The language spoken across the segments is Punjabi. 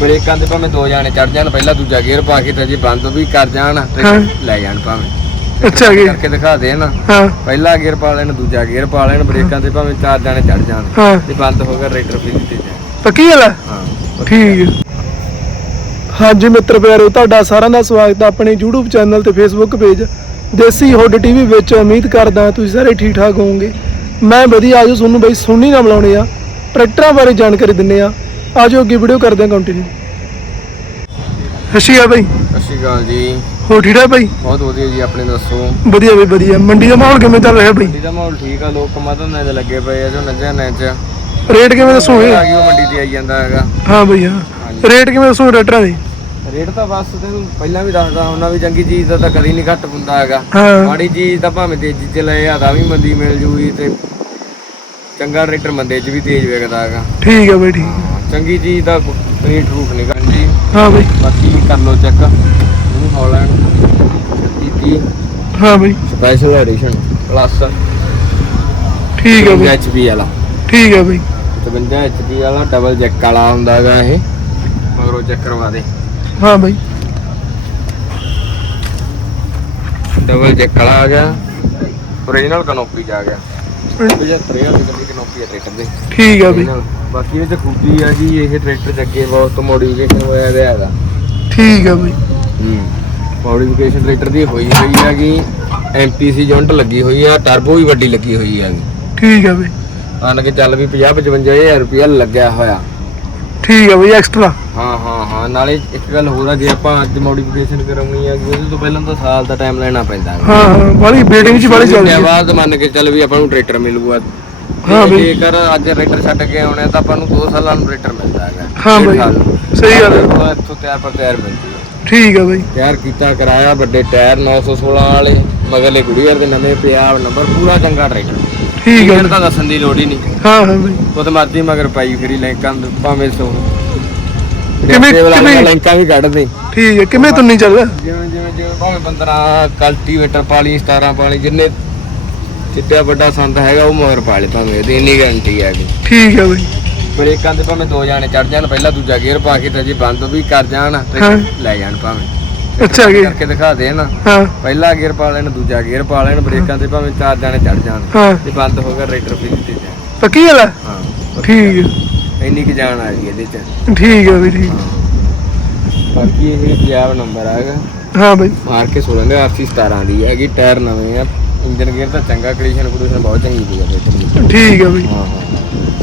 ਬ੍ਰੇਕਾਂ ਤੇ ਭਾਵੇਂ ਦੋ ਜਾਣੇ ਚੜ ਜਾਣ ਪਹਿਲਾਂ ਦੂਜਾ ਗੇਅਰ ਪਾ ਕੇ ਤੇ ਜੇ ਬੰਦ ਵੀ ਕਰ ਜਾਣ ਤੇ ਹਾਂ। ਲੈ ਜਾਣ ਭਾਵੇਂ। ਅੱਛਾ ਜੀ। ਕਰਕੇ ਦਿਖਾ ਦੇਣ ਹਾਂ। ਪਹਿਲਾ ਗੇਅਰ ਪਾ ਲੈਣ ਦੂਜਾ ਗੇਅਰ ਪਾ ਲੈਣ ਬ੍ਰੇਕਾਂ ਤੇ ਭਾਵੇਂ ਚਾਰ ਜਾਣੇ ਚੜ ਜਾਣ ਹਾਂ। ਤੇ ਬੰਦ ਹੋ ਗਿਆ ਰੇਟਰ ਫਿਰ ਤੇ ਜਾਣ। ਪੱਕੀ ਗੱਲ ਹੈ ਹਾਂ ਠੀਕ ਹੈ ਹਾਂਜੀ ਮਿੱਤਰ ਪਿਆਰੋ ਤੁਹਾਡਾ ਸਾਰਿਆਂ ਦਾ ਸਵਾਗਤ ਹੈ ਆਪਣੇ YouTube ਚੈਨਲ ਤੇ Facebook page Desi hood TV ਵਿੱਚ। ਉਮੀਦ ਕਰਦਾ ਤੁਸੀਂ ਸਾਰੇ ਠੀਕ ਠਾਕ ਹੋਵੋਗੇ। ਮੈਂ ਵਧੀਆ ਆਜੋ ਤੁਹਾਨੂੰ ਬਈ ਸੁਣਨੀ ਨਾ ਬੁਲਾਉਣੇ ਆ। ਟਰੈਕਟਰਾਂ ਬਾਰੇ ਜਾਣਕਾਰੀ ਦਿੰਨੇ ਆ। ਆਜੋ ਅੱਗੇ ਵੀਡੀਓ ਕਰਦੇ ਆ ਕੰਟੀਨਿਊ ਹਸ਼ੀਆ ਬਈ। ਸਤਿ ਸ਼੍ਰੀ ਅਕਾਲ ਜੀ। ਹੋ ਠੀਕ ਆ ਬਈ? ਬਹੁਤ ਵਧੀਆ ਜੀ ਆਪਣੇ ਦੱਸੋ? ਵਧੀਆ ਬਈ ਵਧੀਆ। ਮੰਡੀ ਦਾ ਮਾਹੌਲ ਕਿਵੇਂ ਚੱਲ ਰਿਹਾ ਬਈ? ਮੰਡੀ ਦਾ ਮਾਹੌਲ ਠੀਕ ਆ ਲੋਕ ਮਦਨ ਦੇ ਲੱਗੇ ਪਏ ਆ ਜੋ ਨੱਜਿਆ ਨੈਚ। ਰੇਟ ਕਿਵੇਂ ਦੱਸੋਗੇ? ਆ ਗਈ ਉਹ ਮੰਡੀ ਤੇ ਆਈ ਜਾਂਦਾ ਹੈਗਾ। ਹਾਂ ਬਈ ਹਾਂ। ਰੇਟ ਕਿਵੇਂ ਦੱਸੋਗੇ ਟਰੈਕਟਰਾਂ ਦੇ? ਰੇਟ ਤਾਂ ਬਸ ਤੈਨੂੰ ਪਹਿਲਾਂ ਵੀ ਦੱਸਦਾ ਉਹਨਾਂ ਵੀ ਚੰਗੀ ਚੀਜ਼ ਦਾ ਤਾਂ ਕਦੀ ਨਹੀਂ ਘੱਟ ਹੁੰਦਾ ਹੈਗਾ। ਹਾਂ। ਮਾੜੀ ਚੀਜ਼ ਤਾਂ ਭਾਵੇਂ ਤੇਜ਼ੀ ਚ ਲਏ ਆ ਤਾਂ ਵੀ ਮੰਦੀ ਮਿਲ ਜੂਗੀ ਤੇ ਚੰਗਾ ਰੇਟਰ ਮੰਦੇ ਚ ਵੀ ਤੇਜ਼ ਵੇਖਦਾ ਹੈਗਾ। ਠੀਕ ਆ ਬਈ ਠੀਕ ਆ। ਚੰਗੀ ਚੀਜ਼ ਦਾ ਕੋਈ ਰੂਪ ਨਹੀਂ ਕਰਨੀ। ਹਾਂ ਬਈ। ਬਾਕੀ ਕਰ ਲੋ ਚੈੱਕ। ਇਹਨੂੰ ਹਾਲੈਂਡ 30 ਹਾਂ ਬਈ। ਸਪੈਸ਼ਲ ਐਡੀਸ਼ਨ ਪਲੱਸ ਠੀਕ ਆ ਬਈ। ਐਚਪੀ ਵਾਲਾ। ਠੀਕ ਆ ਬਈ। 52 ਐਚਪੀ ਵਾਲਾ ਡਬਲ ਜੈਕ ਵਾਲਾ ਹੁੰਦਾ ਹੈਗਾ ਇਹ। ਮਗਰੋਂ ਚੈੱਕ ਕਰਵਾ ਦੇ। ਹਾਂ ਬਈ। ਡਬਲ ਜੈਕ ਵਾਲਾ ਆ ਗਿਆ। ਕਨੋਪੀ ਚ ਆ ਗਿਆ। 75000 ਦੀ ਗੱਡੀ ਕਨੋਪੀ ਹੈ ਟਰੈਕਟਰ ਦੇ। ਠੀਕ ਆ ਬਈ। ਬਾਕੀ ਇਹ ਤੇ ਖੂਬੀ ਆ ਜੀ ਇਹ ਟਰੈਕਟਰ ਚ ਅੱਗੇ ਬਹੁਤ ਮੋਡੀਫਿਕੇਸ਼ਨ ਹੋਇਆ ਹੋਇਆ ਹੈਗਾ। ਠੀਕ ਆ ਬਈ। ਹੂੰ। ਮੋਡੀਫਿਕੇਸ਼ਨ ਟਰੈਕਟਰ ਦੀ ਹੋਈ ਹੋਈ ਹੈਗੀ। ਐਮਪੀਸੀ ਯੂਨਿਟ ਲੱਗੀ ਹੋਈ ਆ ਟਰਬੋ ਵੀ ਵੱਡੀ ਲੱਗੀ ਹੋਈ ਹੈਗੀ। ਠੀਕ ਆ ਬਈ। ਮੰਨ ਕੇ ਚੱਲ ਵੀ 50 55000 ਰੁਪਇਆ ਲੱਗਿਆ ਹੋਇਆ। ਠੀਕ ਆ ਬਈ ਐਕਸਟਰਾ ਹਾਂ ਨਾਲੇ ਇੱਕ ਗੱਲ ਹੋਰ ਆ ਜੇ ਆਪਾਂ ਅੱਜ ਮੋਡੀਫਿਕੇਸ਼ਨ ਕਰਾਉਣੀ ਆ ਉਹਦੇ ਤੋਂ ਪਹਿਲਾਂ ਤਾਂ ਸਾਲ ਦਾ ਟਾਈਮ ਲੈਣਾ ਪੈਂਦਾ ਹੈ ਹਾਂ ਹਾਂ ਬਾਲੀ ਬੇਟਿੰਗ ਚ ਬਾਲੀ ਚੱਲਦੀ ਆ। ਬਾਅਦ ਮੰਨ ਕੇ ਚੱਲ ਵੀ ਆਪਾਂ ਨੂੰ ਟਰੈਕਟਰ ਮਿਲੂਗਾ। ਹਾਂ ਬਈ। ਜੇਕਰ ਅੱਜ ਰੇਟਰ ਛੱਡ ਕੇ ਆਉਣੇ ਤਾਂ ਆਪਾਂ ਨੂੰ 2 ਸਾਲਾਂ ਨੂੰ ਰੇਟਰ ਮਿਲਦਾ ਹੈਗਾ। ਹਾਂ ਬਈ। ਸਹੀ ਗੱਲ ਹੈ। ਇੱਥੋਂ ਤਿਆਰ ਪਰ ਤਿਆਰ ਮਿਲਦੀ ਹੈ ਠੀਕ ਆ ਬਈ। ਤਿਆਰ ਕੀਤਾ ਕਰਾਇਆ ਵੱਡੇ ਟਾਇਰ 916 ਵਾਲੇ ਮਗਰਲੇ ਗੁੜੀਅਰ ਦੇ ਨਵੇਂ ਪਿਆ ਨੰਬਰ ਪੂਰਾ ਚੰਗਾ ਟਰੈਕਟਰ ਠੀਕ ਇਹ ਤਾਂ ਦੱਸਣ ਦੀ ਲੋੜ ਹੀ ਨਹੀਂ। ਹਾਂ ਹਾਂ ਬਈ। ਉਹ ਤੇ ਮਰਜ਼ੀ ਮਗਰ ਪਾਈ ਫਿਰੀ ਲੈਂਕਾਂ ਭਾਵੇਂ ਸੋ। ਕਿਵੇਂ- ਕਿਵੇਂ? ਲੈਂਕਾਂ ਵੀ ਕੱਢ ਦੇ ਠੀਕ ਆ ਕਿਵੇਂ ਤੁੰਨੀ ਚੱਲ ਜਿਵੇਂ ਜਿਵੇਂ ਜਿਵੇਂ ਭਾਵੇਂ 15 ਕਲਟੀਵੇਟਰ ਪਾਲੀ 17 ਪਾਲੀ ਜਿੰਨੇ ਚਿੱਟਿਆ ਵੱਡਾ ਸੰਦ ਹੈਗਾ ਉਹ ਮਗਰ ਪਾ ਲੈ ਭਾਵੇਂ ਇਹਦੀ ਇੰਨੀ ਗਾਰੰਟੀ ਹੈਗੀ ਠੀਕ ਆ ਬਈ। ਬ੍ਰੇਕਾਂ ਤੇ ਭਾਵੇਂ ਦੋ ਜਾਣੇ ਚੜ ਜਾਣ ਪਹਿਲਾਂ ਦੂਜਾ ਗੇਅਰ ਪਾ ਕੇ ਤੇ ਜੇ ਬੰਦ ਵੀ ਕਰ ਜਾਣ ਤੇ ਹਾਂ। ਲੈ ਜਾਣ ਭਾਵੇਂ। ਅੱਛਾ ਜੀ। ਕਰਕੇ ਦਿਖਾ ਦੇਣ ਹਾਂ। ਪਹਿਲਾ ਗੇਅਰ ਪਾ ਲੈਣ ਦੂਜਾ ਗੇਅਰ ਪਾ ਲੈਣ ਬ੍ਰੇਕਾਂ ਤੇ ਭਾਵੇਂ ਚਾਰ ਜਾਣੇ ਚੜ ਜਾਣ ਹਾਂ। ਤੇ ਬੰਦ ਹੋ ਗਿਆ ਰੇਟਰ ਫਿਰ ਤੇ ਪੱਕੀ ਗੱਲ ਹੈ? ਹਾਂ। ਠੀਕ ਆ ਇੰਨੀ ਕਿ ਜਾਣ ਆ ਗਈ ਇਹਦੇ ਚ। ਠੀਕ ਆ ਬਈ ਠੀਕ। ਬਾਕੀ ਇਹ ਪੰਜਾਬ ਨੰਬਰ ਹੈਗਾ। ਹਾਂ ਬਈ। ਮਾਰ ਕੇ 16 ਦੇ ਆਰਸੀ 17 ਦੀ ਹੈਗੀ ਟਾਇਰ ਨਵੇਂ ਆ। ਇੰਜਨ ਗੇਅਰ ਤਾਂ ਚੰਗਾ ਕੰਡੀਸ਼ਨ ਕੰਡੀਸ਼ਨ ਬਹੁਤ ਚੰਗੀ ਦੀ ਹੈ ਰੇਟਰ ਦੀ। ਠੀਕ ਬਈ। ਹਾਂ ਹਾਂ।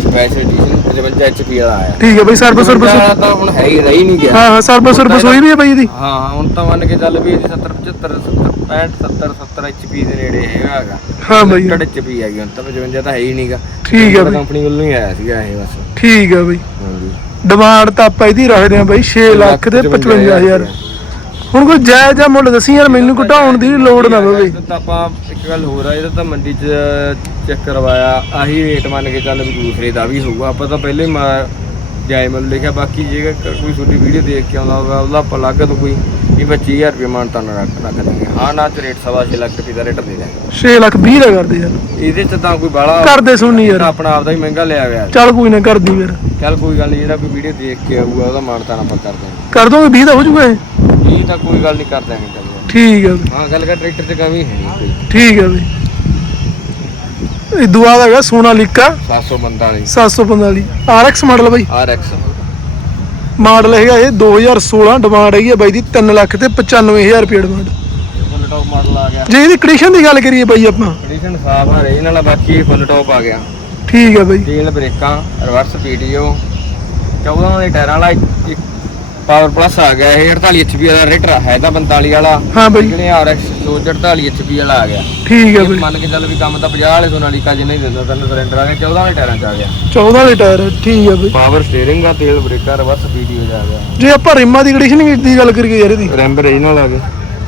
ਸਪੈਸ਼ਲ ਐਡੀਸ਼ਨ 55 ਐਚਪੀ ਵਾਲਾ ਆਇਆ। ਠੀਕ ਆ ਬਈ ਸਰਵਿਸ ਸਰਵਿਸ ਸਰਵਿਸ ਤਾਂ ਹੁਣ ਹੈ ਹੀ ਰਹੀ ਨਹੀਂ ਗਿਆ। ਹਾਂ ਹਾਂ ਸਰਵਿਸ ਸਰਵਿਸ ਹੋਈ ਵੀ ਆ ਬਈ ਇਹਦੀ। ਹਾਂ ਹੁਣ ਤਾਂ ਮੰਨ ਕੇ ਚੱਲ ਵੀ ਇਹਦੀ 70 75 70 65 70 70 ਐਚਪੀ ਦੇ ਨੇੜੇ ਹੈਗਾ ਹੈਗਾ। ਹਾਂ ਬਈ। 70 ਐਚਪੀ ਹੈਗੀ ਹੁਣ ਤਾਂ 55 ਤਾਂ ਹੈ ਹੀ ਨਹੀਂਗਾ। ਠੀਕ ਆ ਬਈ। ਕੰਪਨੀ ਵੱਲੋਂ ਹੀ ਆਇਆ ਸੀਗਾ ਇਹ ਬਸ। ਠੀਕ ਬਈ। ਹਾਂਜੀ। ਡਿਮਾਂਡ ਤਾਂ ਆਪਾਂ ਇਹਦੀ ਰੱਖਦੇ ਆ ਬਈ 6 ਲੱਖ ਤੇ 55000 ਹੁਣ ਕੋਈ ਜਾਇਜ਼ ਜਾਂ ਮੁੱਲ ਦੱਸੀ ਯਾਰ ਮੈਨੂੰ ਘਟਾਉਣ ਦੀ ਲੋੜ ਨਾ ਪਵੇ। ਇਹਦਾ ਤਾਂ ਆਪਾਂ ਇੱਕ ਗੱਲ ਹੋਰ ਆ ਇਹਦਾ ਤਾਂ ਮੰਡੀ 'ਚ ਚੈੱਕ ਕਰਵਾਇਆ ਆਹੀ ਰੇਟ ਮੰਨ ਕੇ ਚੱਲ ਵੀ ਦੂਸਰੇ ਦਾ ਵੀ ਹੋਊਗਾ। ਆਪਾਂ ਤਾਂ ਪਹਿਲੇ ਮਾ ਜਾਇ ਮੁੱਲ ਲਿਖਿਆ ਬਾਕੀ ਜੇ ਕੋਈ ਤੁਹਾਡੀ ਵੀਡੀਓ ਦੇਖ ਕੇ ਆਉਂਦਾ ਹੋਗਾ ਉਹਦਾ ਆਪਾਂ ਅਲੱਗ ਤੋਂ ਕੋਈ ਵੀ 25000 ਰੁਪਏ ਮਾਨਤਾ ਨਾ ਰੱਖ ਰੱਖ ਦਾਂਗੇ ਹਾਂ ਨਾ ਚ ਰੇਟ ਸਵਾ ਛੇ ਲੱਖ ਰੁਪਏ ਦਾ ਰੇਟ ਦੇ ਦਾਂਗੇ 6 ਲੱਖ 20 ਦਾ ਕਰਦੇ ਯਾਰ। ਇਹਦੇ 'ਚ ਤਾਂ ਕੋਈ ਬਾਲਾ ਕਰਦੇ ਸੁਣਨੀ ਯਾਰ। ਆਪਣਾ ਆਪਦਾ ਹੀ ਮਹਿੰਗਾ ਲਿਆ ਹੋਇਆ। ਚੱਲ ਕੋਈ ਨਾ ਕਰਦੀ ਫਿਰ ਚੱਲ ਕੋਈ ਗੱਲ ਨਹੀਂ ਜਿਹੜਾ ਕੋਈ ਵੀਡੀਓ ਦੇਖ ਕੇ ਆਊਗਾ ਉਹਦਾ ਮਾਨਤਾ ਨਾ ਆਪਾਂ ਕਰ ਦਾਂਗੇ ਕਰ ਦੋਗੇ 20 ਦਾ ਹੋ ਜੂਗਾ ਇਹ। ਇਹ ਤਾਂ ਕੋਈ ਗੱਲ ਨਹੀਂ ਕਰ ਦਾਂਗੇ ਚੱਲ ਠੀਕ ਬਈ ਹਾਂ ਗੱਲ ਕਰ ਟਰੈਕਟਰ 'ਚ ਕਮੀ ਹੈ ਨਹੀਂ ਕੋਈ ਠੀਕ ਆ ਬਈ ਇਹ ਦੁਆ ਦਾ ਹੈਗਾ ਸੋਨਾਲੀਕਾ 745 745 RX ਮਾਡਲ ਬਈ। RX ਮਾਡਲ ਹੈਗਾ ਇਹ 2016 ਡਿਮਾਂਡ ਹੈਗੀ ਹੈ ਬਾਈ ਦੀ 3 ਲੱਖ ਤੇ 95000 ਰੁਪਏ ਡਿਮਾਂਡ ਫੁੱਲ ਟੌਪ ਮਾਡਲ ਆ ਗਿਆ। ਜੇ ਇਹਦੀ ਕੰਡੀਸ਼ਨ ਦੀ ਗੱਲ ਕਰੀਏ ਬਾਈ ਆਪਾਂ। ਕੰਡੀਸ਼ਨ ਸਾਫ਼ ਆ ਰਹੀ ਨਾਲ ਬਾਕੀ ਫੁੱਲ ਟੌਪ ਆ ਗਿਆ। ਠੀਕ ਆ ਬਾਈ। ਤੇਲ ਬ੍ਰੇਕਾਂ ਰਿਵਰਸ ਪੀਡੀਓ 14 ਦੇ ਟਾਇਰਾਂ ਵਾਲਾ ਇੱਕ ਪਾਵਰ ਪਲੱਸ ਆ ਗਿਆ ਇਹ 48 ਐਚਪੀ ਵਾਲਾ ਰੇਟਰ ਹੈ ਤਾਂ 45 ਵਾਲਾ। ਹਾਂ ਬਾਈ। ਜਿਹੜੇ RX 248 ਐਚਪੀ ਵਾਲਾ ਆ ਗਿਆ। ਠੀਕ ਆ ਇਹ ਬਾਈ। ਮੰਨ ਕੇ ਚੱਲ ਵੀ ਕੰਮ ਤਾਂ 50 ਵਾਲੇ ਸੋਨਾਲੀਕਾ ਜਿੰਨਾ ਹੀ ਦਿੰਦਾ ਤਿੰਨ ਸਿਲੰਡਰ ਆ ਗਿਆ 14 ਦੇ ਟਾਇਰਾਂ 'ਚ ਆ ਗਿਆ। 14 ਦੇ ਟਾਇਰ ਠੀਕ ਆ ਬਾਈ। ਪਾਵਰ ਸਟੀਅਰਿੰਗ ਆ ਤੇਲ ਬ੍ਰੇਕਾਂ ਰਿਵਰਸ ਪੀਡੀਓ ਜਾ ਗਿਆ। ਜੇ ਆਪਾਂ ਰਿਮਾਂ ਦੀ ਕੰਡੀਸ਼ਨ ਦੀ ਗੱਲ ਕਰੀਏ ਯਾਰ ਇਹਦੀ। ਰੈਂਬ ਰੀਜਨਲ ਆ ਗਿਆ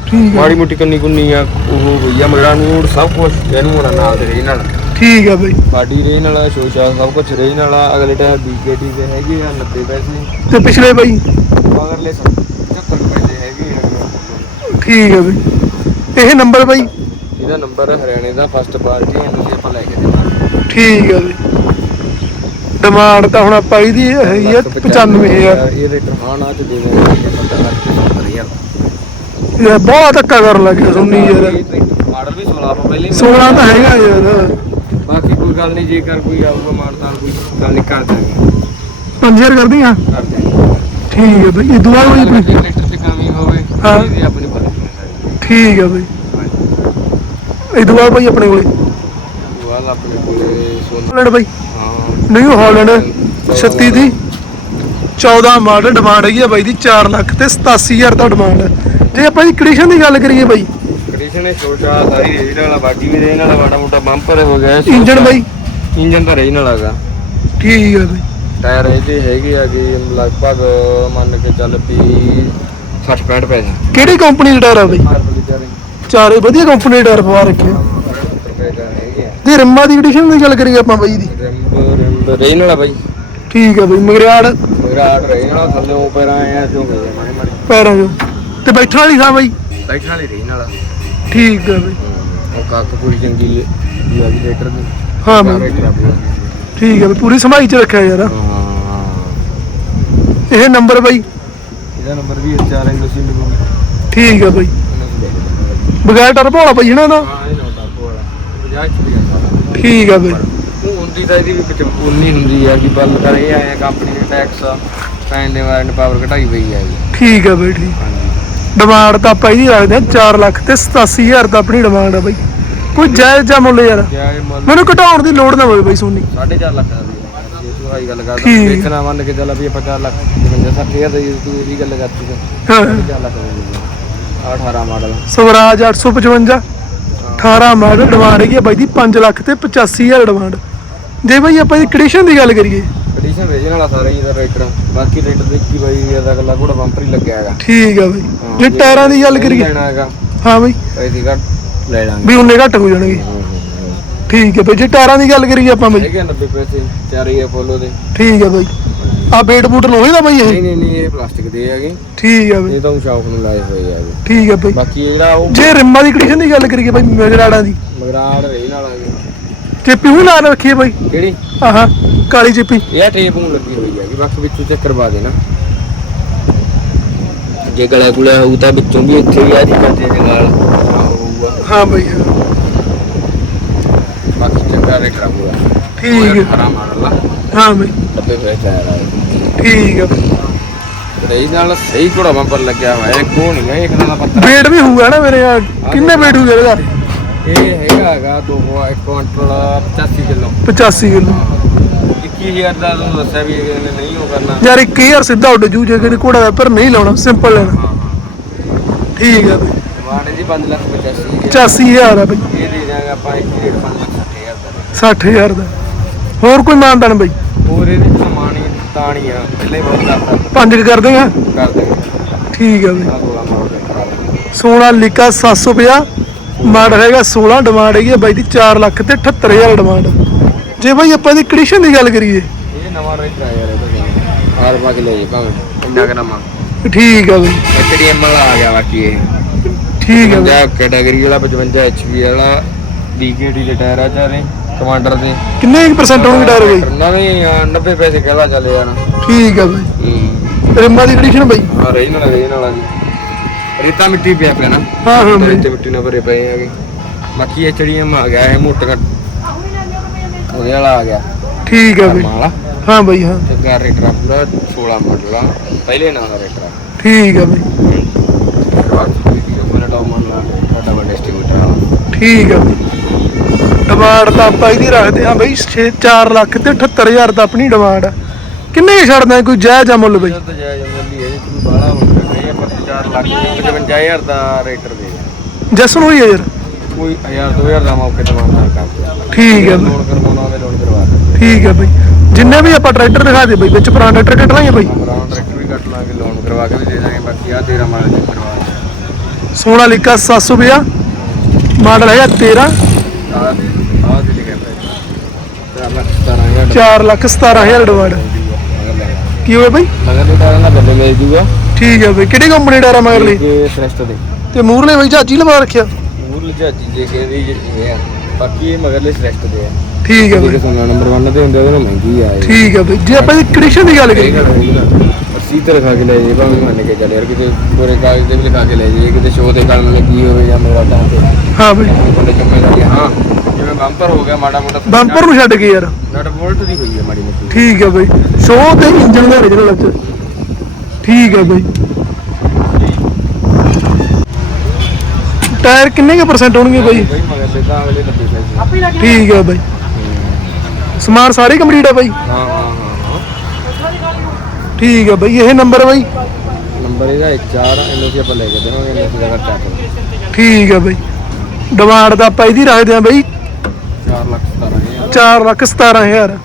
ਠੀਕ ਆ। ਮਾੜੀ ਮੋਟੀ ਕੰਨੀ ਕੁੰਨੀ ਆ ਉਹ ਭਈਆ ਮਗੜਾ ਨੂੰ ਸਭ ਕੁਝ ਇਹਨੂੰ ਹੋਣਾ ਨਾਲ ਦੇ ਰੀਜਨਲ ਠੀਕ ਆ ਬਾਈ। ਬਾਡੀ ਰੇਨ ਵਾਲਾ ਸ਼ੋਸ਼ਾ ਸਭ ਕੁਝ ਰੇਨ ਵਾਲਾ ਅਗਲੇ ਟਾਇਰ ਬੀਕੇਟੀ ਦੇ ਹੈਗੇ ਆ 90 ਪੈਸੇ। ਤੇ ਪਿਛਲੇ ਬਾਈ ਮਗਰਲੇ 75 ਪੈਸੇ ਹੈਗੇ ਆ। ਠੀਕ ਆ ਬਾਈ ਇਹ ਨੰਬਰ ਬਾਈ? ਇਹਦਾ ਨੰਬਰ ਹਰਿਆਣੇ ਦਾ ਫਸਟ ਪਾਰਟੀ ਹੈ ਤੁਸੀਂ ਆਪਾਂ ਲੈ ਕੇ ਦੇਣਾ ਠੀਕ ਆ ਬਾਈ ਡਿਮਾਂਡ ਤਾਂ ਹੁਣ ਆਪਾਂ ਇਹਦੀ ਹੈਗੀ ਆ 95000 ਇਹ ਰੇਟ ਹਾਂ ਨਾ ਤੇ ਦੇ ਦੇਣਗੇ ਪਤਾ ਲੱਗ ਤੇ ਸੱਤਰ ਹਜ਼ਾਰ। ਦਾ। ਇਹ ਬਹੁਤ ਧੱਕਾ ਕਰਨ ਲੱਗਿਆ ਸੋਨੀ ਯਾਰ। ਮਾਡਲ ਵੀ 16 ਆਪਾਂ ਪਹਿਲੇ 16 ਤਾਂ ਹੈਗਾ ਯਾਰ। ਬਾਕੀ ਕੋਈ ਗੱਲ ਨਹੀਂ ਜੇਕਰ ਕੋਈ ਆਊਗਾ ਮਾਨਤਾਨ ਕੋਈ ਗੱਲ ਨਹੀਂ ਕਰ ਦਾਂਗੇ 5000 ਕਰਦੀਆਂ ਕਰ ਦਾਂਗੇ ਠੀਕ ਹੈ ਬਈ ਇਹ ਦੁਆ ਬਈ ਜੇ ਆਪਣੀ ਟਰੈਕਟਰ ਤੇ ਕਮੀ ਹੋਵੇ ਹਾਂ। ਇਹਦੀ ਆਪਣੀ ਪਰਵਾਹ ਠੀਕ ਹੈ ਬਈ। ਇਹ ਦੁਆ ਬਈ ਆਪਣੇ ਕੋਲੇ। ਵਾਲ ਆਪਣੇ ਕੋਲੇ ਸੋਨ ਹਾਲੈਂਡ ਬਈ। ਹਾਂ। ਨਿਊ ਹਾਲੈਂਡ 36 ਦੀ। 14 ਮਾਡਲ ਡਿਮਾਂਡ ਹੈਗੀ ਆ ਬਾਈ ਦੀ 4 ਲੱਖ ਤੇ 87000 ਦਾ ਡਿਮਾਂਡ ਹੈ ਜੇ ਆਪਾਂ ਦੀ ਕੰਡੀਸ਼ਨ ਦੀ ਗੱਲ ਕਰੀਏ ਬਾਈ। ਕੰਡੀਸ਼ਨ ਹੈ ਛੋਟਾ ਸਾਰੀ ਰੇਜ ਵਾਲਾ ਬਾਡੀ ਵੀ ਰੇਜ ਵਾਲਾ ਮਾੜਾ ਮੋਟਾ ਬੰਪਰ ਹੋ ਗਿਆ ਇੰਜਨ ਬਾਈ। ਇੰਜਨ ਤਾਂ ਰੇਜ ਨਾਲ ਹੈਗਾ ਠੀਕ ਹੈ ਬਾਈ। ਟਾਇਰ ਇਹਦੇ ਹੈਗੇ ਆ ਜੀ ਲਗਭਗ ਮੰਨ ਕੇ ਚੱਲ ਪੀ 60 65 ਪੈਸੇ ਕਿਹੜੀ ਕੰਪਨੀ ਦਾ ਟਾਇਰ ਆ ਬਾਈ? ਚਾਰੇ ਵਧੀਆ ਕੰਪਨੀ ਦੇ ਟਾਇਰ ਪਵਾ ਰੱਖੇ ਆ। ਆ ਤੇ ਰਿੰਮਾਂ ਦੀ ਕੰਡੀਸ਼ਨ ਦੀ ਗੱਲ ਕਰੀਏ ਆਪਾਂ ਬਾਈ ਦੀ। ਨਾਲ ਆ ਬਾਈ। ਠੀਕ ਹੈ ਬਾਈ ਮਗਰਿਆੜ। ਵਿਰਾਟ ਰੇਜ ਨਾਲ ਥੱਲੇ ਉੱਪਰ ਆਏ ਆ ਜੋ ਪੈਰਾਂ 'ਚੋਂ ਤੇ ਬੈਠਣ ਵਾਲੀ ਥਾਂ ਬਾਈ? ਬੈਠਣ ਵਾਲੀ ਨਾਲ ਆ। ਠੀਕ ਹੈ ਬਾਈ। ਉਹ ਕੱਕ ਪੂਰੀ ਚੰਗੀ ਆ ਜੀ ਰੇਟਰ ਦੀ। ਹਾਂ ਬਾਈ। ਆ ਪੂਰਾ। ਠੀਕ ਹੈ ਬਾਈ ਪੂਰੀ ਸੰਭਾਈ 'ਚ ਰੱਖਿਆ ਯਾਰ। ਹਾਂ। ਇਹ ਨੰਬਰ ਬਾਈ। ਇਹਦਾ ਨੰਬਰ ਵੀ ਚਾਰ ਇੰਗਲਿਸ਼ ਲਿਖੋ ਠੀਕ ਹੈ ਬਾਈ। ਬਗੈਰ ਟਰ ਭੋਲਾ ਬਾਈ ਇਹਨਾਂ ਦਾ। ਹਾਂ ਇਹ ਨੋਟ ਆ ਕੋਲ 50 ਚ ਵੀ ਜਾਂਦਾ ਠੀਕ ਹੈ ਬਾਈ। ਉਹ ਹੁੰਦੀ ਤਾਂ ਇਹਦੀ ਵੀ ਵਿੱਚ ਉਨੀ ਹੁੰਦੀ ਆ ਕਿ ਬੱਲ ਕਰ ਇਹ ਆਏ ਕੰਪਨੀ ਦੇ ਟੈਕਸ ਪੈਣ ਦੇ ਵਾਰਨ ਪਾਵਰ ਘਟਾਈ ਪਈ ਆ ਜੀ। ਠੀਕ ਹੈ ਬਾਈ ਠੀਕ। ਹਾਂਜੀ। ਡਿਮਾਂਡ ਤਾਂ ਆਪਾਂ ਇਹਦੀ ਰੱਖਦੇ ਆ 4 ਲੱਖ ਤੇ 87000 ਤਾਂ ਆਪਣੀ ਡਿਮਾਂਡ ਆ ਬਾਈ। ਕੋਈ ਜਾਇਜ਼ ਜਾਂ ਮੁੱਲ ਯਾਰ? ਮੁੱਲ। ਮੈਨੂੰ ਘਟਾਉਣ ਦੀ ਲੋੜ ਨਾ ਹੋਵੇ ਬਾਈ ਸੋਨੀ। 4.5 ਲੱਖ ਦਾ ਦੇ। ਜੇ ਤੂੰ ਆਈ ਗੱਲ ਕਰਦਾ ਠੀਕ। ਮੰਨ ਕੇ ਚੱਲ ਵੀ ਆਪਾਂ 4 ਲੱਖ 55 ਹਜ਼ਾਰ ਦਾ ਜੇ ਤੂੰ ਇਹਦੀ ਗੱਲ ਕਰਦੀ ਤਾਂ ਹਾਂ। 4 ਲੱਖ ਦੇ ਦੇ 18 ਮਾਡਲ ਸਵਰਾਜ 855 18 ਮਾਡਲ ਡਿਮਾਂਡ ਹੈਗੀ ਆ ਬਾਈ ਦੀ 5 ਲੱਖ ਤੇ 85000 ਡਿਮਾਂਡ ਜੇ ਬਾਈ ਆਪਾਂ ਇਹਦੀ ਕੰਡੀਸ਼ਨ ਦੀ ਗੱਲ ਕਰੀਏ। ਕੰਡੀਸ਼ਨ ਵੇਚਣ ਵਾਲਾ ਸਾਰਾ ਹੀ ਦਾ ਰੇਟਰ ਬਾਕੀ ਰੇਟਰ ਦੇਖੀ ਬਾਈ ਇਹਦਾ ਗੱਲਾ ਕੋੜਾ ਬੰਪਰ ਹੀ ਲੱਗਿਆ ਹੈਗਾ। ਠੀਕ ਆ ਬਾਈ। ਜੇ ਟਾਇਰਾਂ ਦੀ ਗੱਲ ਕਰੀਏ। ਲੈਣਾ ਹੈਗਾ। ਹਾਂ ਬਾਈ। ਪੈਸੇ ਘੱਟ। ਲੈ ਲਾਂਗੇ। ਵੀ ਉਨੇ ਘੱਟ ਹੋ ਜਾਣਗੇ। ਠੀਕ ਹੈ ਬਾਈ ਜੇ ਟਾਇਰਾਂ ਦੀ ਗੱਲ ਕਰੀਏ ਆਪਾਂ ਬਾਈ। ਹੈਗੇ 90 ਪੈਸੇ ਚਾਰ ਹੀ ਫੋਲੋ ਦੇ। ਠੀਕ ਹੈ ਬਾਈ। ਆ ਬੇਟ ਬੂਟ ਲੋਹੇ ਦਾ ਬਾਈ ਨਹੀਂ ਇਹ? ਨਹੀਂ ਨਹੀਂ ਇਹ ਪਲਾਸਟਿਕ ਦੇ ਹੈਗੇ। ਠੀਕ ਹੈ ਬਾਈ। ਇਹ ਤਾਂ ਸ਼ੌਕ ਨੂੰ ਲਾਏ ਹੋਏ ਆ। ਜੀ ਠੀਕ ਹੈ ਬਾਈ। ਬਾਕੀ ਇਹ ਜਿਹੜਾ ਉਹ ਜੇ ਰਿੰਮਾਂ ਦੀ ਕੰਡੀਸ਼ਨ ਦੀ ਗੱਲ ਕਰੀਏ ਬਾਈ ਮਗਰਾੜਾਂ ਦੀ। ਮਗਰਾੜ ਰਹੀ ਨਾਲ ਆ ਗਈ ਚੇਪੀ ਵੀ ਲਾ ਰੱਖੀ ਹੈ ਬਾਈ। ਕਿਹੜੀ? ਆਹਾ ਕਾਲੀ ਚੇਪੀ। ਇਹ ਟੇਪ ਨੂੰ ਲੱਗੀ ਹੋਈ ਹੈਗੀ ਬਾਕੀ ਵਿੱਚੋਂ ਚੈੱਕ ਕਰਵਾ ਦੇਣਾ। ਜੇ ਗਲਾ ਗੁਲਾ ਹੋਊ ਤਾਂ ਵਿੱਚੋਂ ਵੀ ਇੱਥੇ ਵੀ ਆ ਜੀ ਬੱਚੇ ਦੇ ਨਾਲ। ਹਾਂ ਹਾਂ ਬਾਕੀ ਚੰਗਾ ਰੇਟ ਪੂਰਾ। ਠੀਕ ਹੈ। ਹਰਾ ਮਾਡਲ ਆ ਹਾਂ ਬਾਈ। 90 ਪੈਸੇ ਟਾਇਰ ਆ। ਠੀਕ ਹੈ ਬਾਈ। ਨਾਲ ਸਹੀ ਘੋੜਾ ਬੰਪਰ ਲੱਗਿਆ ਹੋਇਆ ਇੱਕ ਉਹ ਨਹੀਂ ਹੈ ਇੱਕ ਦਾ ਪੱਤਰ weight ਵੀ ਹੋਊਗਾ ਨਾ ਮੇਰੇ ਆ ਕਿੰਨੇ weight ਹੋਊਗਾ ਇਹਦਾ ਇਹ ਹੈਗਾ ਹੈਗਾ ਦੋ ਇੱਕ ਕੁਇੰਟਲ 85 ਕਿਲੋ। 85 ਕਿਲੋ। 21000 ਦਾ ਤੁਹਾਨੂੰ ਦੱਸਿਆ ਵੀ ਇਹਨੇ ਨਹੀਂ ਉਹ ਕਰਨਾ। ਯਾਰ 1000 ਸਿੱਧਾ ਉੱਡ ਜੂ ਜੇ ਕਿ ਘੋੜਾ ਦਾ ਪਰ ਨਹੀਂ ਲਾਉਣਾ ਸਿੰਪਲ ਲੈਣਾ। ਹਾਂ ਠੀਕ ਹੈ ਬਾਈ। ਵਾੜੇ ਜੀ 5 ਲੱਖ 85 85000 ਆ ਬਾਈ। ਇਹ ਦੇ ਦਾਂਗੇ ਆਪਾਂ ਇੱਕ ਰੇਟ 5 ਲੱਖ 60000 ਦਾ। 60000 ਦਾ। ਹੋਰ ਕੋਈ ਮਾਨਦਾਨ ਬਾਈ? ਹੋਰ ਇਹਦੇ ਚ ਮਾਣੀ ਤਾਣੀ ਆ ਪਹਿਲੇ ਬਹੁਤ ਕਰਦਾ ਪੰਜ ਕੁ ਕਰ ਦੇਗਾ ਕਰ ਦੇਗਾ ਠੀਕ ਬਾਈ। ਆ ਦੇ ਸੋਨਾ ਲਿਕਾ 750 ਮਾਡਲ ਹੈਗਾ 16 ਡਿਮਾਂਡ ਹੈਗੀ ਆ ਬਾਈ ਦੀ 4 ਲੱਖ ਤੇ 78000 ਡਿਮਾਂਡ। ਜੇ ਬਾਈ ਆਪਾਂ ਦੀ ਕੰਡੀਸ਼ਨ ਦੀ ਗੱਲ ਕਰੀਏ। ਇਹ ਨਵਾਂ ਰੇਟ ਆ ਯਾਰ ਇਹ ਤਾਂ ਹਾਰ ਪਾ ਕੇ ਲੈ ਜੀ ਭਾਵੇਂ। ਇੰਨਾ ਗ੍ਰਾਮਾ ਠੀਕ ਆ ਬਾਈ। ਐਚਡੀਐਮ ਵਾਲਾ ਆ ਗਿਆ ਬਾਕੀ ਇਹ। ਠੀਕ ਬਾਈ ਪੰਜਾਬ ਕੈਟਾਗਰੀ ਵਾਲਾ 55 ਐਚਪੀ ਵਾਲਾ ਡੀਕੇਡੀ ਦੇ ਟਾਇਰ ਆ ਚਾਰੇ ਕਮਾਂਡਰ ਦੇ। ਕਿੰਨੇ ਪਰਸੈਂਟ ਹੋਣਗੇ ਟਾਇਰ ਬਾਈ? ਨਵੇਂ ਆ, 90 ਪੈਸੇ ਕਹਿਲਾ ਚੱਲੇ ਯਾਰ ਠੀਕ ਆ ਬਾਈ। ਹੂੰ। ਰਿਮਾਂ ਦੀ ਕੰਡੀਸ਼ਨ ਬਾਈ? ਹਾਂ ਰਹੀ ਨਾਲ ਰਹੀ ਨਾਲ ਜੀ। ਰੇਤਾ ਮਿੱਟੀ ਪਿਆ ਪਿਆ ਨਾ। ਹਾਂ ਹਾਂ ਬਾਈ। ਰੇਤੇ ਮਿੱਟੀ ਨਾਲ ਭਰੇ ਪਏ ਹੈਗੇ। ਬਾਕੀ ਐਚਡੀਐਮ ਆ ਗਿਆ ਇਹ ਮੋਟਰ ਉਹਦੇ ਵਾਲਾ ਆ ਗਿਆ। ਠੀਕ ਆ ਬਾਈ। ਮਾਲਾ ਹਾਂ ਬਾਈ ਹਾਂ। ਚੰਗਾ ਰੇਟਰਾ ਪੂਰਾ 16 ਮਾਡਲ ਆ ਪਹਿਲੇ ਨਾਂ ਦਾ ਰੇਟਰਾ ਠੀਕ ਆ ਬਾਈ ਬਾਅਦ ਵਿੱਚ ਮੇਰਾ ਟੌਪ ਮਾਡਲ ਆ ਤੁਹਾਡਾ ਵੱਡਾ ਡਿਸਟ੍ਰੀਬਿਊਟਰ ਆ ਠੀਕ ਆ। ਡਿਮਾਂਡ ਤਾਂ ਆਪਾਂ ਇਹਦੀ ਰੱਖਦੇ ਹਾਂ ਬਾਈ 6 4 ਲੱਖ ਤੇ 78000 ਦਾ ਆਪਣੀ ਡਿਮਾਂਡ ਆ। ਕਿੰਨੇ ਛੱਡਦਾ ਕੋਈ ਜਾਇਜ਼ ਆ ਮੁੱਲ ਬਾਈ? ਤਾਂ ਜਾਇਜ਼ ਮੁੱਲ ਹੀ ਹੈ ਜੀ ਕੋਈ ਬਾਹਲਾ ਹੁੰਦਾ ਨਹੀਂ ਆਪਾਂ 4 ਲੱਖ 55000 ਦਾ ਰੇਟਰ ਦੇ। ਦਿਆਂਗੇ। ਜਸਨ ਹੋਈ ਆ ਯਾਰ? ਕੋਈ 1000 2000 ਦਾ ਮੌਕੇ ਤੇ ਮਾਨਦਾਰ ਕਰਦੇ ਠੀਕ ਆ ਬਾਈ। ਲੋਨ ਕਰਵਾਉਣਾ ਹੋਵੇ ਲੋਨ ਕਰਵਾ ਦੇ। ਠੀਕ ਆ ਬਾਈ। ਜਿੰਨੇ ਵੀ ਆਪਾਂ ਟਰੈਕਟਰ ਦਿਖਾ ਦੇ ਬਾਈ ਵਿੱਚ ਪੁਰਾਣਾ ਟਰੈਕਟਰ ਕੱਢ ਲਾਂਗੇ ਬਾਈ ਬਰਾਉਨ ਟਰੈਕਟਰ ਵੀ ਕੱਟ ਲਾਂਗੇ ਲੋਨ ਕਰਵਾ ਕੇ ਵੀ ਦੇ ਦਾਂਗੇ ਬਾਕੀ ਆ ਤੇਰਾ ਮਾਡਲ ਤੇ ਕਰਵਾ ਸੋਨਾ ਲਿਕਾ 750 ਮਾਡਲ ਹੈਗਾ 13 ਆ ਆ ਦੇ ਲਿਖਿਆ ਪਿਆ 4 ਲੱਖ 17000 4 ਲੱਖ 17000 ਡਿਮਾਂਡ ਮਗਰ ਲੈ ਕੀ ਹੋਇਆ ਬਾਈ? ਮਗਰ ਦੇ ਟਾਇਰਾਂ ਦਾ ਬੱਲੇ ਮਿਲ ਜੂਗਾ ਠੀਕ ਆ ਬਾਈ। ਕਿਹੜੀ ਕੰਪਨੀ ਦਾ ਮਗਰ ਲਈ? ਕਿ ਸ੍ਰੇਸ਼ਟ ਦੇ ਤੇ ਮੂਰਲੇ ਬਾਈ ਚਾਚੀ ਲਵਾ ਰੱਖਿਆ? ਮੂਰ ਲਜਾਜੀ ਜੇ ਕਹਿੰਦੀ ਇਹ ਆ ਬਾਕੀ ਇਹ ਮਗਰਲੇ ਸ੍ਰੇਸ਼ਟ ਦੇ ਆ ਠੀਕ ਹੈ ਬਾਈ। ਨੰਬਰ 1 ਤੇ ਹੁੰਦੇ ਉਹਦੇ ਨਾਲ ਮਹਿੰਗੀ ਆ ਇਹ ਠੀਕ ਹੈ ਬਾਈ। ਜੇ ਆਪਾਂ ਇਹ ਕੰਡੀਸ਼ਨ ਦੀ ਗੱਲ ਕਰੀਏ। ਅਸੀਂ ਤੇ ਲਿਖਾ ਕੇ ਲੈ ਜਾਈਏ ਭਾਵੇਂ ਮੰਨ ਕੇ ਚੱਲ ਯਾਰ ਕਿਤੇ ਪੂਰੇ ਕਾਗਜ਼ ਤੇ ਵੀ ਲਿਖਾ ਕੇ ਲੈ ਜਾਈਏ ਕਿਤੇ ਸ਼ੋਅ ਤੇ ਕਰਨ ਲੱਗੀ ਹੋਵੇ ਜਾਂ ਮੇਰਾ ਤਾਂ ਤੇ। ਹਾਂ ਬਾਈ। ਕੋਲੇ ਜ਼ਿੰਮੇਵਾਰੀ ਹਾਂ ਜਿਵੇਂ ਬੰਪਰ ਹੋ ਗਿਆ ਮਾੜਾ ਮੋਟਾ ਬੰਪਰ ਨੂੰ ਛੱਡ ਕੇ ਯਾਰ। ਨਟ ਬੋਲਟ ਦੀ ਹੋਈ ਹੈ ਮਾੜੀ ਮੋਟੀ। ਠੀਕ ਹੈ ਬਾਈ। ਸ਼ੋਅ ਤੇ ਇੰਜਨ ਦਾ origignal ਅੱਜ ਠੀਕ ਹੈ ਬਾਈ। ਟਾਇਰ ਕਿੰਨੇ ਕੁ ਪਰਸੈਂਟ ਹੋਣਗੇ ਬਾਈ? ਬਈ ਮਗਰ ਤੇ ਤਾਂ ਅਗਲੇ 90 ਸਾਈਜ਼ ਠੀਕ ਹੈ ਬਾਈ। ਸਮਾਨ ਸਾਰੇ ਕੰਪਲੀਟ ਹੈ ਬਾਈ? ਹਾਂ ਹਾਂ। ਠੀਕ ਹੈ ਬਾਈ ਇਹ ਨੰਬਰ ਬਾਈ? ਨੰਬਰ ਇਹਦਾ 14 ਇਹਨੂੰ ਸੀ ਆਪਾਂ ਲੈ ਕੇ ਦੇਵਾਂਗੇ ਇਹਨੂੰ ਦਾ ਖਰਚਾ ਕਰੋ ਠੀਕ ਹੈ ਬਾਈ। ਡਿਮਾਂਡ ਦਾ ਆਪਾਂ ਇਹਦੀ ਰੱਖਦੇ ਆ ਬਾਈ। 4 ਲੱਖ 17 ਹਜ਼ਾਰ। 4 ਲੱਖ 17000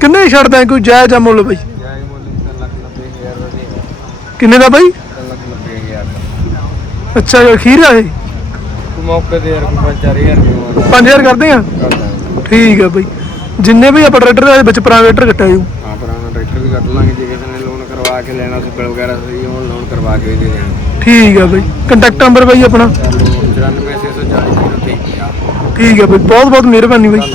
ਕਿੰਨੇ ਛੱਡਦਾ ਕੋਈ ਜਾਇਜ਼ ਆ ਮੁੱਲ ਬਾਈ? ਜਾਇ ਮੁੱਲ 3 ਲੱਖ 90 ਹਜ਼ਾਰ ਦਾ ਹੈਗਾ ਕਿੰਨੇ ਦਾ ਬਾਈ? 3 ਲੱਖ 90 ਹਜ਼ਾਰ ਦਾ। ਅੱਛਾ ਜੀ ਅਖੀਰ ਆ ਇਹ? ਤੂੰ ਮੌਕੇ ਤੇ ਯਾਰ ਕੋਈ 5000 ਰੁਪਏ 5000 ਕਰਦੇ ਆ? ਠੀਕ ਹੈ ਬਾਈ। ਜਿੰਨੇ ਵੀ ਆਪਾਂ ਟਰੈਕਟਰ ਦੇ ਵਿੱਚ ਪ੍ਰਾਈਵੇਟਰ ਕੱਟਿਆ ਜੂ ਹਾਂ ਪੁਰਾਣਾ ਟਰੈਕਟਰ ਵੀ ਕੱਢ ਲਾਂਗੇ ਜੇ ਕਿਸੇ ਨੇ ਕੇ ਲੈਣਾ ਸੀ ਬਿਲ ਵਗੈਰਾ ਸਹੀ ਉਹ ਲੋਨ ਕਰਵਾ ਕੇ ਦੇ ਦੇਣਾ। ਠੀਕ ਹੈ ਬਾਈ। ਕੰਟੈਕਟ ਨੰਬਰ ਬਾਈ ਆਪਣਾ। 94 640 ਠੀਕ ਹੈ ਬਾਈ ਬਹੁਤ ਬਹੁਤ ਮਿਹਰਬਾਨੀ ਬਾਈ।